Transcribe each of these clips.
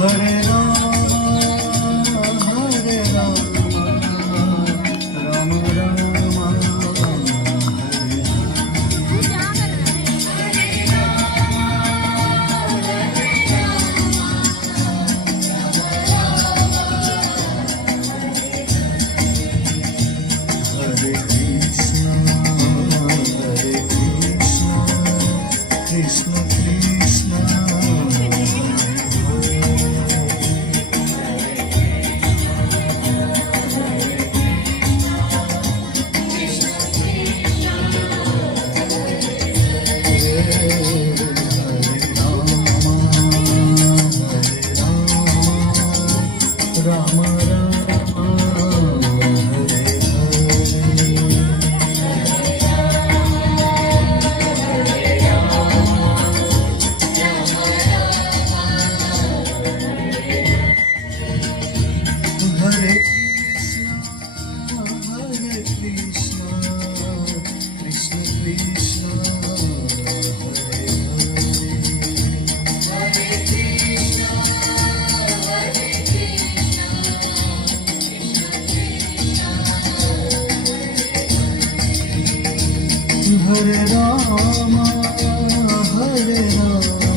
Hare Ram Ram Ram Hare Hare Krishna Krishna Krishna Ram Ram Hare Hare Krishna Krishna Krishna Hare Hare Ram Ram Ram Hare Hare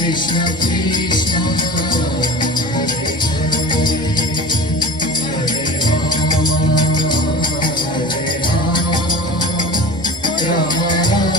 Krishna Krishna Hare Ram Ram